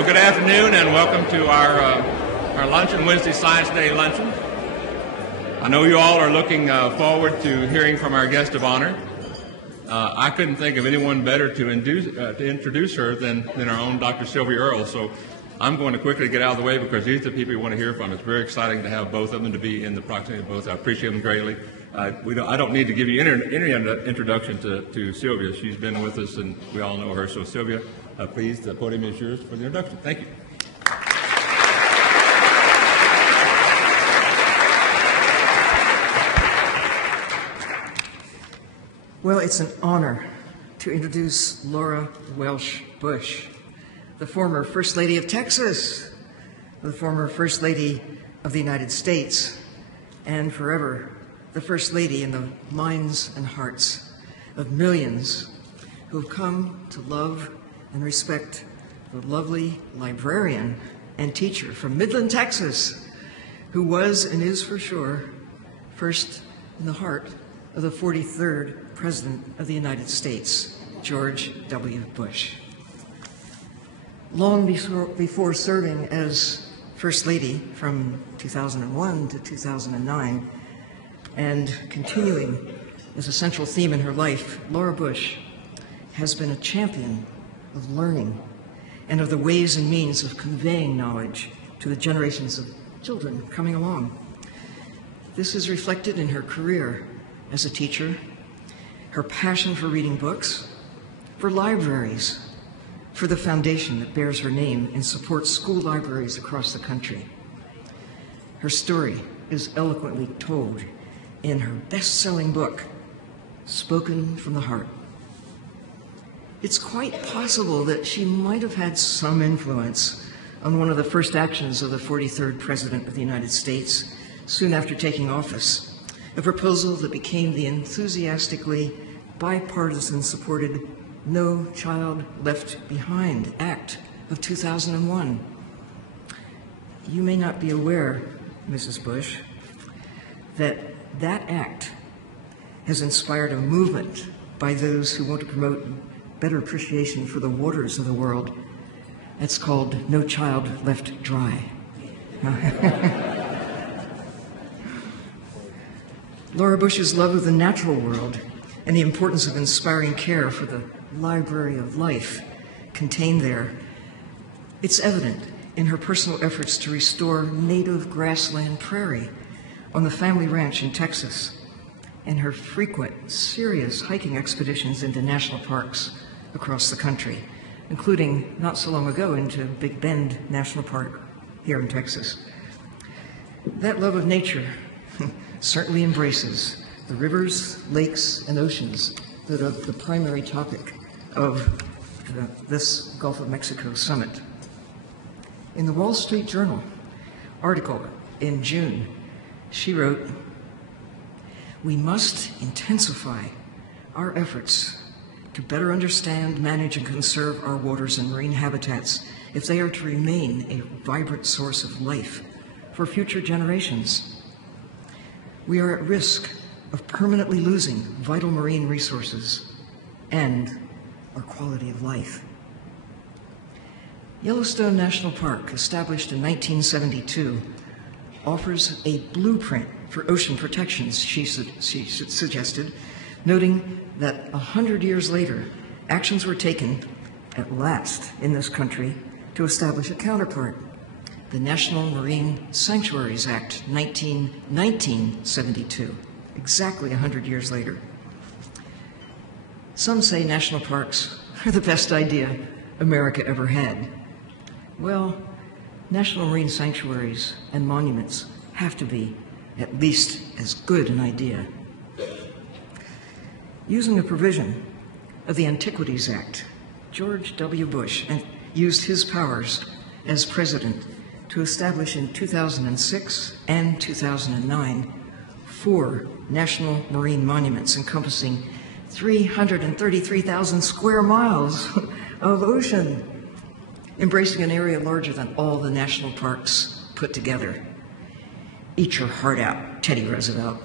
Well, good afternoon and welcome to our luncheon, Wednesday Science Day luncheon. I know you all are looking forward to hearing from our guest of honor. I couldn't think of anyone better to introduce her than our own Dr. Sylvia Earle. So I'm going to quickly get out of the way because these are the people you want to hear from. It's very exciting to have both of them, to be in the proximity of both. I appreciate them greatly. I don't need to give you any introduction to Sylvia. She's been with us and we all know her. So Sylvia, please, the podium is yours for the introduction. Thank you. Well, it's an honor to introduce Laura Welsh Bush, the former First Lady of Texas, the former First Lady of the United States, and forever the First Lady in the minds and hearts of millions who have come to love and respect the lovely librarian and teacher from Midland, Texas, who was and is for sure first in the heart of the 43rd President of the United States, George W. Bush. Long before serving as First Lady from 2001 to 2009, and continuing as a central theme in her life, Laura Bush has been a champion of learning and of the ways and means of conveying knowledge to the generations of children coming along. This is reflected in her career as a teacher, her passion for reading books, for libraries, for the foundation that bears her name and supports school libraries across the country. Her story is eloquently told in her best-selling book, Spoken from the Heart. It's quite possible that she might have had some influence on one of the first actions of the 43rd President of the United States soon after taking office, a proposal that became the enthusiastically bipartisan supported No Child Left Behind Act of 2001. You may not be aware, Mrs. Bush, that that act has inspired a movement by those who want to promote better appreciation for the waters of the world. It's called No Child Left Dry. Laura Bush's love of the natural world and the importance of inspiring care for the library of life contained there, it's evident in her personal efforts to restore native grassland prairie on the family ranch in Texas, and her frequent, serious hiking expeditions into national parks across the country, including not so long ago into Big Bend National Park here in Texas. That love of nature certainly embraces the rivers, lakes, and oceans that are the primary topic of this Gulf of Mexico summit. In the Wall Street Journal article in June, she wrote, "We must intensify our efforts to better understand, manage, and conserve our waters and marine habitats if they are to remain a vibrant source of life for future generations. We are at risk of permanently losing vital marine resources and our quality of life." Yellowstone National Park, established in 1972, offers a blueprint for ocean protections, she suggested, noting that 100 years later, actions were taken at last in this country to establish a counterpart, the National Marine Sanctuaries Act, 1972, exactly 100 years later. Some say national parks are the best idea America ever had. Well, national marine sanctuaries and monuments have to be at least as good an idea. Using a provision of the Antiquities Act, George W. Bush used his powers as president to establish in 2006 and 2009 4 national marine monuments encompassing 333,000 square miles of ocean, embracing an area larger than all the national parks put together. Eat your heart out, Teddy Roosevelt.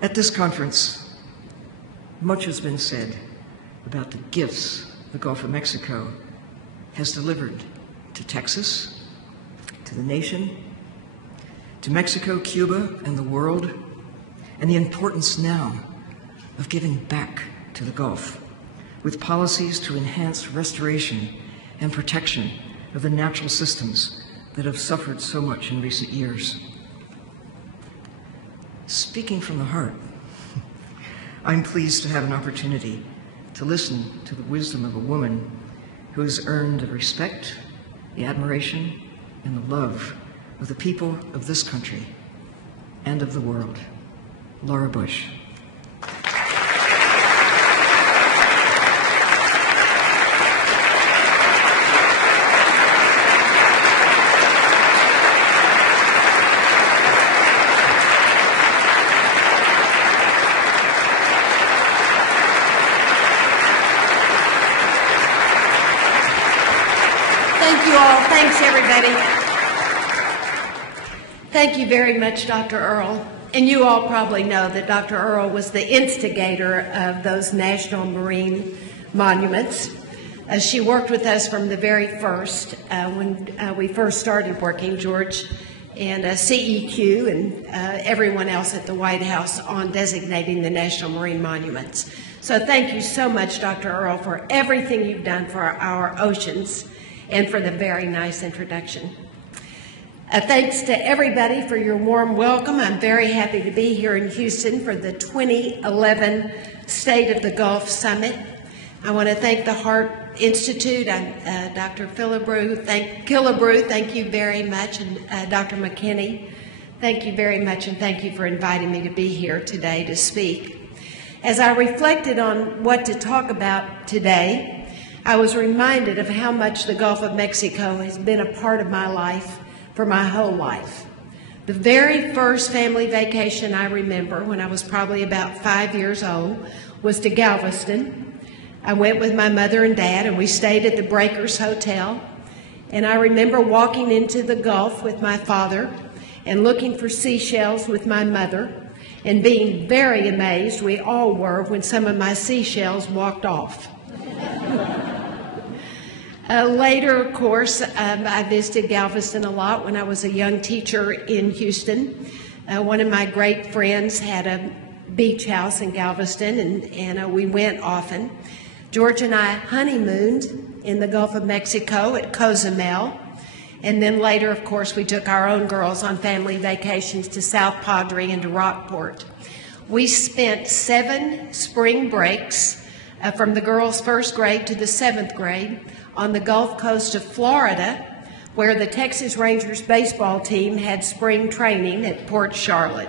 At this conference, much has been said about the gifts the Gulf of Mexico has delivered to Texas, to the nation, to Mexico, Cuba, and the world, and the importance now of giving back to the Gulf with policies to enhance restoration and protection of the natural systems that have suffered so much in recent years. Speaking from the heart, I'm pleased to have an opportunity to listen to the wisdom of a woman who has earned the respect, the admiration, and the love of the people of this country and of the world, Laura Bush. Thank you all. Thanks, everybody. Thank you very much, Dr. Earl. And you all probably know that Dr. Earl was the instigator of those national marine monuments. She worked with us from the very first, when we first started working, George and CEQ and everyone else at the White House on designating the national marine monuments. So thank you so much, Dr. Earl, for everything you've done for our oceans and for the very nice introduction. Thanks to everybody for your warm welcome. I'm very happy to be here in Houston for the 2011 State of the Gulf Summit. I want to thank the Hart Institute, Dr. Killebrew, thank you very much, and Dr. McKinney, thank you very much, and thank you for inviting me to be here today to speak. As I reflected on what to talk about today, I was reminded of how much the Gulf of Mexico has been a part of my life for my whole life. The very first family vacation I remember, when I was probably about 5 years old, was to Galveston. I went with my mother and dad, and we stayed at the Breakers Hotel. And I remember walking into the Gulf with my father and looking for seashells with my mother, and being very amazed, we all were, when some of my seashells walked off. Later, of course, I visited Galveston a lot when I was a young teacher in Houston. One of my great friends had a beach house in Galveston, and we went often. George and I honeymooned in the Gulf of Mexico at Cozumel. And then later, of course, we took our own girls on family vacations to South Padre and to Rockport. We spent 7 spring breaks from the girls' 1st grade to the 7th grade on the Gulf Coast of Florida, where the Texas Rangers baseball team had spring training at Port Charlotte.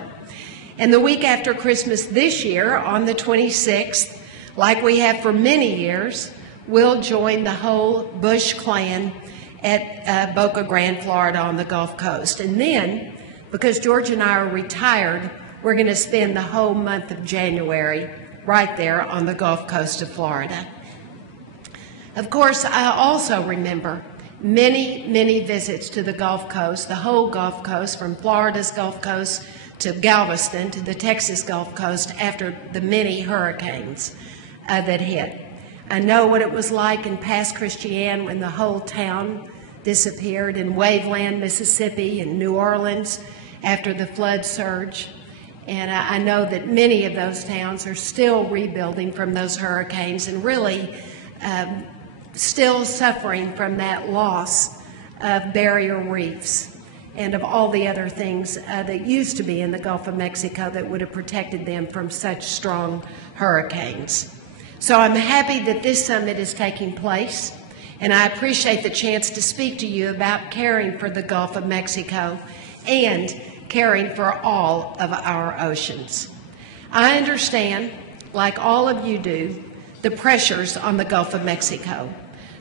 And the week after Christmas this year, on the 26th, like we have for many years, we'll join the whole Bush clan at Boca Grande, Florida on the Gulf Coast. And then, because George and I are retired, we're going to spend the whole month of January right there on the Gulf Coast of Florida. Of course, I also remember many, many visits to the Gulf Coast, the whole Gulf Coast, from Florida's Gulf Coast to Galveston to the Texas Gulf Coast after the many hurricanes that hit. I know what it was like in Pass Christian when the whole town disappeared, in Waveland, Mississippi, and New Orleans after the flood surge. And I know that many of those towns are still rebuilding from those hurricanes and really still suffering from that loss of barrier reefs and of all the other things that used to be in the Gulf of Mexico that would have protected them from such strong hurricanes. So I'm happy that this summit is taking place, and I appreciate the chance to speak to you about caring for the Gulf of Mexico and caring for all of our oceans. I understand, like all of you do, the pressures on the Gulf of Mexico.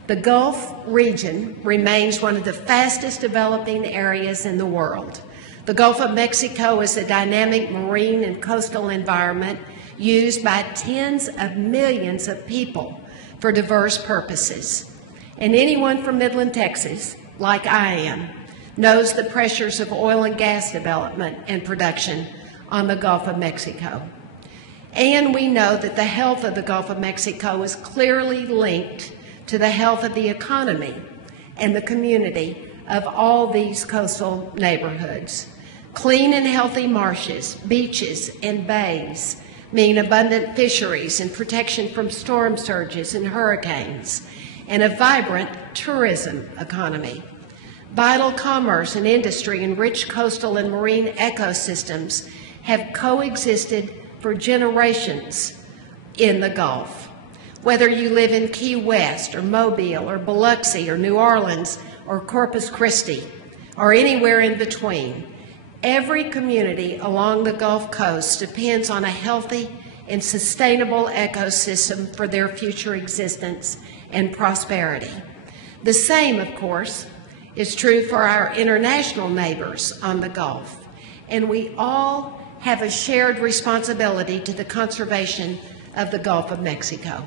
The Gulf region remains one of the fastest developing areas in the world. The Gulf of Mexico is a dynamic marine and coastal environment used by tens of millions of people for diverse purposes. And anyone from Midland, Texas, like I am, knows the pressures of oil and gas development and production on the Gulf of Mexico. And we know that the health of the Gulf of Mexico is clearly linked to the health of the economy and the community of all these coastal neighborhoods. Clean and healthy marshes, beaches, and bays mean abundant fisheries and protection from storm surges and hurricanes, and a vibrant tourism economy. Vital commerce and industry and rich coastal and marine ecosystems have coexisted for generations in the Gulf. Whether you live in Key West or Mobile or Biloxi or New Orleans or Corpus Christi or anywhere in between, every community along the Gulf Coast depends on a healthy and sustainable ecosystem for their future existence and prosperity. The same, of course, is true for our international neighbors on the Gulf, and we all have a shared responsibility to the conservation of the Gulf of Mexico.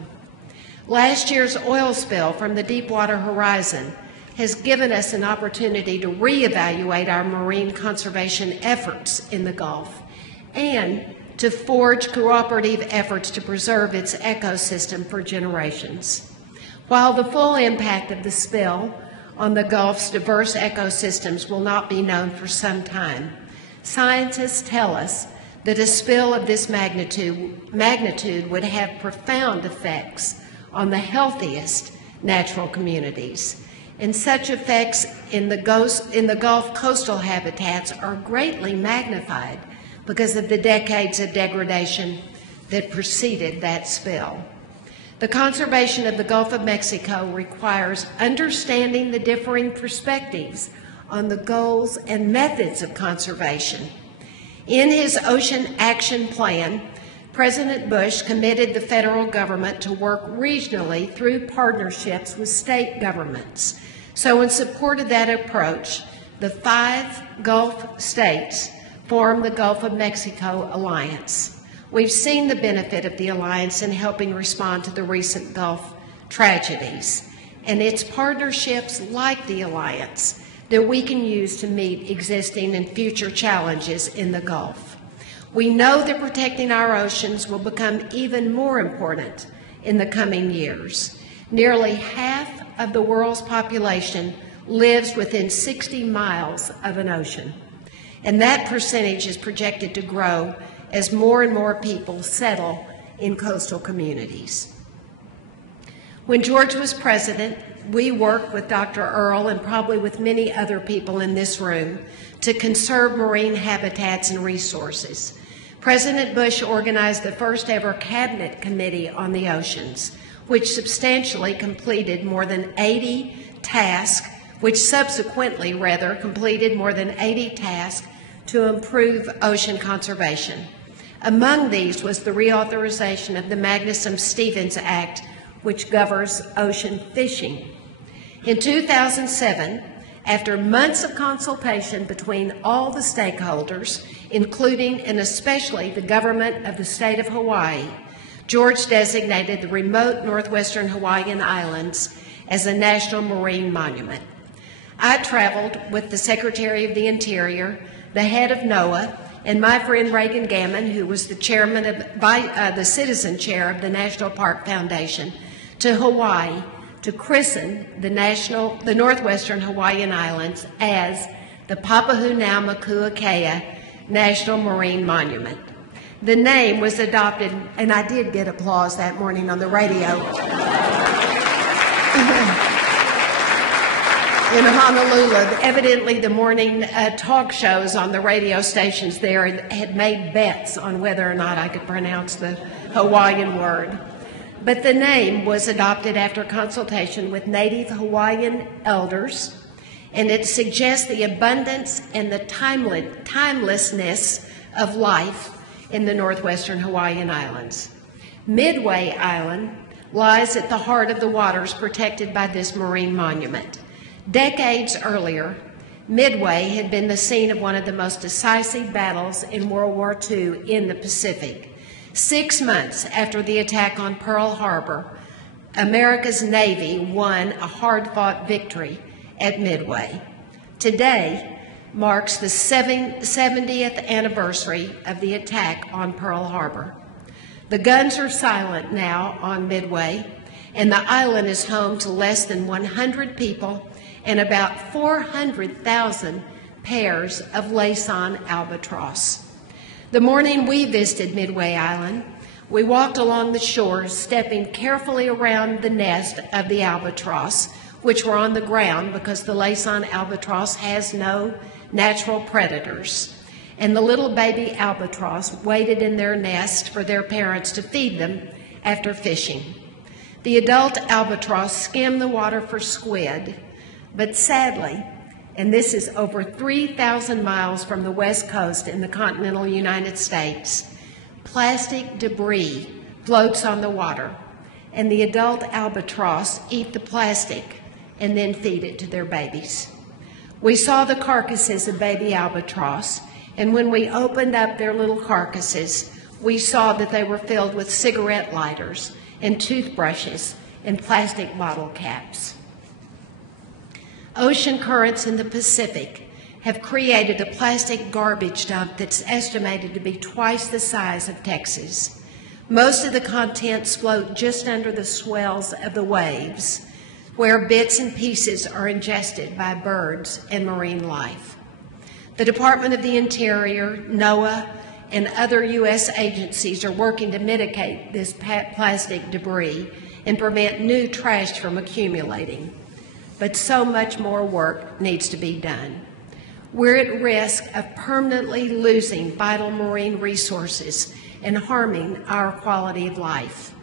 Last year's oil spill from the Deepwater Horizon has given us an opportunity to reevaluate our marine conservation efforts in the Gulf and to forge cooperative efforts to preserve its ecosystem for generations. While the full impact of the spill on the Gulf's diverse ecosystems will not be known for some time, scientists tell us that a spill of this magnitude would have profound effects on the healthiest natural communities. And such effects in the Gulf coastal habitats are greatly magnified because of the decades of degradation that preceded that spill. The conservation of the Gulf of Mexico requires understanding the differing perspectives on the goals and methods of conservation. In his Ocean Action Plan, President Bush committed the federal government to work regionally through partnerships with state governments. So in support of that approach, the 5 Gulf states form the Gulf of Mexico Alliance. We've seen the benefit of the alliance in helping respond to the recent Gulf tragedies, and it's partnerships like the alliance that we can use to meet existing and future challenges in the Gulf. We know that protecting our oceans will become even more important in the coming years. Nearly half of the world's population lives within 60 miles of an ocean, and that percentage is projected to grow as more and more people settle in coastal communities. When George was president, we worked with Dr. Earl and probably with many other people in this room to conserve marine habitats and resources. President Bush organized the first ever cabinet committee on the oceans, which substantially completed more than 80 tasks, completed more than 80 tasks to improve ocean conservation. Among these was the reauthorization of the Magnuson-Stevens Act, which governs ocean fishing. In 2007, after months of consultation between all the stakeholders, including and especially the government of the state of Hawaii, George designated the remote northwestern Hawaiian Islands as a national marine monument. I traveled with the Secretary of the Interior, the head of NOAA, and my friend Reagan Gammon, who was the chairman of the citizen chair of the National Park Foundation, to Hawaii to christen the Northwestern Hawaiian Islands as the Papahanaumokuakea National Marine Monument. The name was adopted, and I did get applause that morning on the radio in Honolulu. Evidently, the morning talk shows on the radio stations there had made bets on whether or not I could pronounce the Hawaiian word. But the name was adopted after consultation with native Hawaiian elders, and it suggests the abundance and the timelessness of life in the northwestern Hawaiian Islands. Midway Island lies at the heart of the waters protected by this marine monument. Decades earlier, Midway had been the scene of one of the most decisive battles in World War II in the Pacific. 6 months after the attack on Pearl Harbor, America's Navy won a hard-fought victory at Midway. Today marks the 70th anniversary of the attack on Pearl Harbor. The guns are silent now on Midway, and the island is home to less than 100 people and about 400,000 pairs of Laysan albatross. The morning we visited Midway Island, we walked along the shore, stepping carefully around the nest of the albatross, which were on the ground because the Laysan albatross has no natural predators. And the little baby albatross waited in their nest for their parents to feed them after fishing. The adult albatross skimmed the water for squid, but sadly, and this is over 3,000 miles from the west coast in the continental United States, plastic debris floats on the water, and the adult albatross eat the plastic and then feed it to their babies. We saw the carcasses of baby albatross, and when we opened up their little carcasses, we saw that they were filled with cigarette lighters and toothbrushes and plastic bottle caps. Ocean currents in the Pacific have created a plastic garbage dump that's estimated to be twice the size of Texas. Most of the contents float just under the swells of the waves, where bits and pieces are ingested by birds and marine life. The Department of the Interior, NOAA, and other U.S. agencies are working to mitigate this plastic debris and prevent new trash from accumulating. But so much more work needs to be done. We're at risk of permanently losing vital marine resources and harming our quality of life.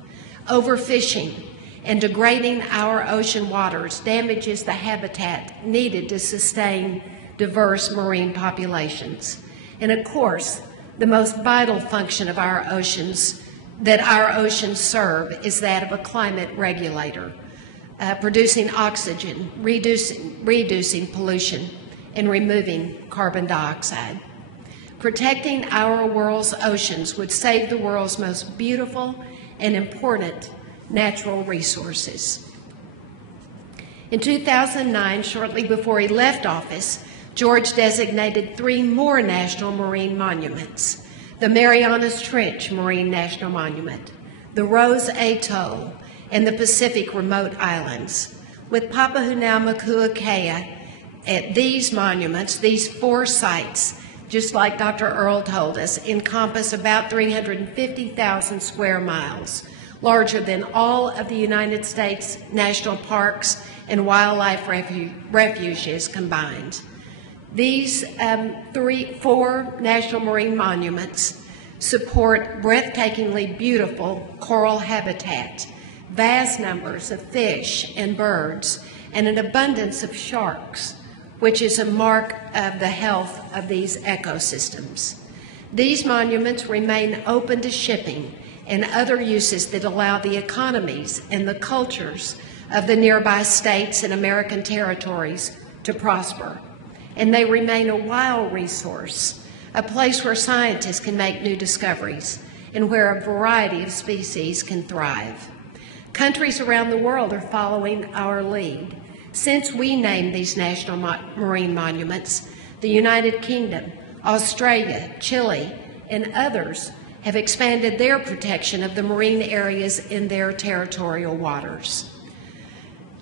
Overfishing and degrading our ocean waters damages the habitat needed to sustain diverse marine populations. And of course, the most vital function of our oceans that our oceans serve is that of a climate regulator, producing oxygen, reducing pollution, and removing carbon dioxide. Protecting our world's oceans would save the world's most beautiful and important natural resources. In 2009, shortly before he left office, George designated 3 more national marine monuments: the Marianas Trench Marine National Monument, the Rose Atoll, and the Pacific Remote Islands. With Papahanaumokuakea at these monuments, these 4 sites, just like Dr. Earl told us, encompass about 350,000 square miles, larger than all of the United States national parks and wildlife refuges combined. These 4 national marine monuments support breathtakingly beautiful coral habitat, vast numbers of fish and birds, and an abundance of sharks, which is a mark of the health of these ecosystems. These monuments remain open to shipping and other uses that allow the economies and the cultures of the nearby states and American territories to prosper. And they remain a wild resource, a place where scientists can make new discoveries and where a variety of species can thrive. Countries around the world are following our lead. Since we named these national marine monuments, the United Kingdom, Australia, Chile, and others have expanded their protection of the marine areas in their territorial waters.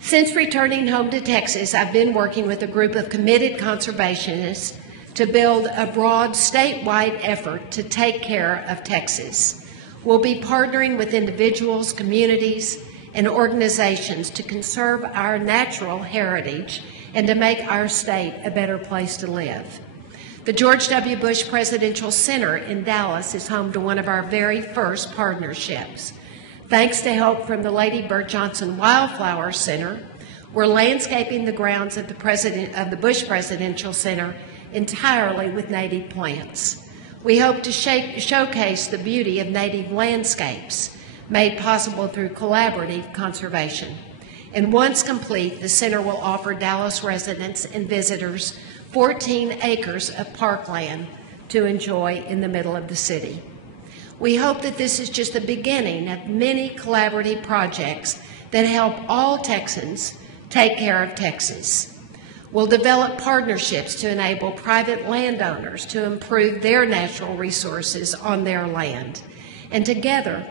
Since returning home to Texas, I've been working with a group of committed conservationists to build a broad statewide effort to take care of Texas. We'll be partnering with individuals, communities, and organizations to conserve our natural heritage and to make our state a better place to live. The George W. Bush Presidential Center in Dallas is home to one of our very first partnerships. Thanks to help from the Lady Bird Johnson Wildflower Center, we're landscaping the grounds of the Bush Presidential Center entirely with native plants. We hope to showcase the beauty of native landscapes made possible through collaborative conservation. And once complete, the center will offer Dallas residents and visitors 14 acres of parkland to enjoy in the middle of the city. We hope that this is just the beginning of many collaborative projects that help all Texans take care of Texas. We'll develop partnerships to enable private landowners to improve their natural resources on their land. And together,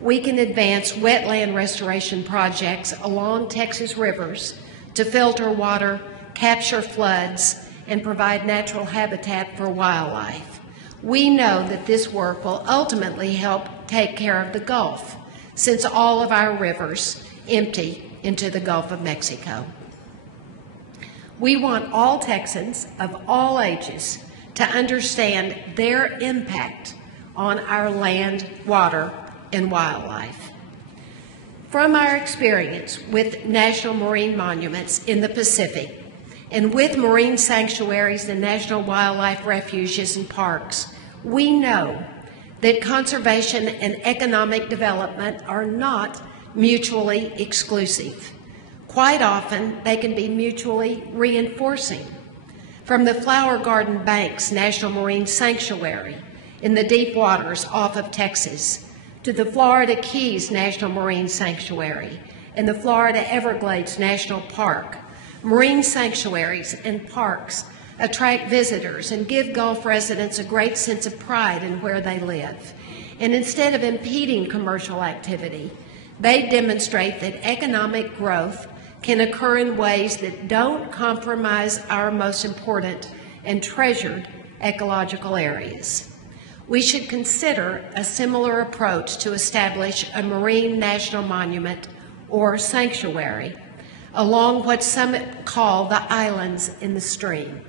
we can advance wetland restoration projects along Texas rivers to filter water, capture floods, and provide natural habitat for wildlife. We know that this work will ultimately help take care of the Gulf, since all of our rivers empty into the Gulf of Mexico. We want all Texans of all ages to understand their impact on our land, water, and wildlife. From our experience with national marine monuments in the Pacific and with marine sanctuaries and national wildlife refuges and parks, we know that conservation and economic development are not mutually exclusive. Quite often, they can be mutually reinforcing. From the Flower Garden Banks National Marine Sanctuary in the deep waters off of Texas, to the Florida Keys National Marine Sanctuary and the Florida Everglades National Park, marine sanctuaries and parks attract visitors and give Gulf residents a great sense of pride in where they live. And instead of impeding commercial activity, they demonstrate that economic growth can occur in ways that don't compromise our most important and treasured ecological areas. We should consider a similar approach to establish a marine national monument or sanctuary along what some call the islands in the stream.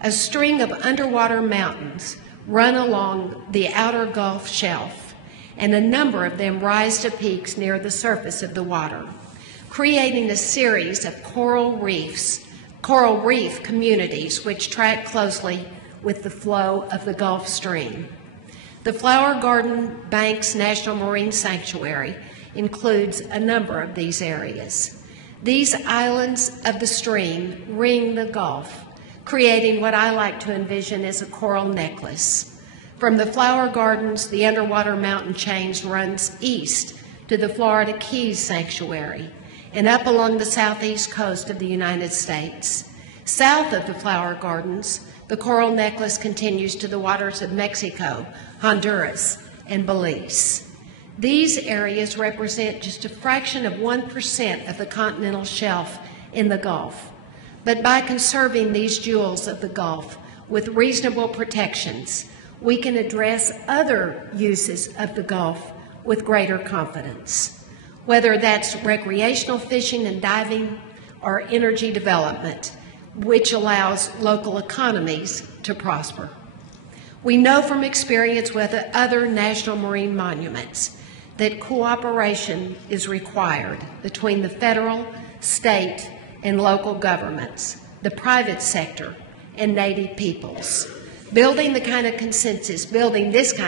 A string of underwater mountains run along the outer Gulf shelf, and a number of them rise to peaks near the surface of the water, creating a series of coral reef communities which track closely with the flow of the Gulf Stream. The Flower Garden Banks National Marine Sanctuary includes a number of these areas. These islands of the stream ring the Gulf, creating what I like to envision as a coral necklace. From the flower gardens, the underwater mountain chains runs east to the Florida Keys Sanctuary and up along the southeast coast of the United States. South of the flower gardens, the coral necklace continues to the waters of Mexico, Honduras, and Belize. These areas represent just a fraction of 1% of the continental shelf in the Gulf. But by conserving these jewels of the Gulf with reasonable protections, we can address other uses of the Gulf with greater confidence, whether that's recreational fishing and diving or energy development, which allows local economies to prosper. We know from experience with other national marine monuments that cooperation is required between the federal, state, and local governments, the private sector, and Native peoples. Building this kind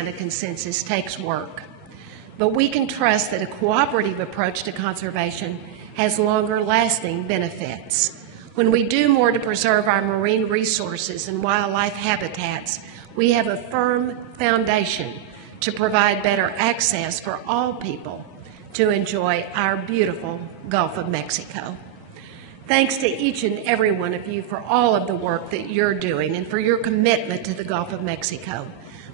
of consensus takes work. But we can trust that a cooperative approach to conservation has longer lasting benefits. When we do more to preserve our marine resources and wildlife habitats, we have a firm foundation to provide better access for all people to enjoy our beautiful Gulf of Mexico. Thanks to each and every one of you for all of the work that you're doing and for your commitment to the Gulf of Mexico.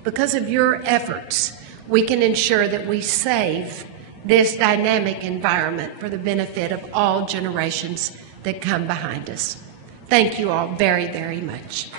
Because of your efforts, we can ensure that we save this dynamic environment for the benefit of all generations that come behind us. Thank you all very, very much.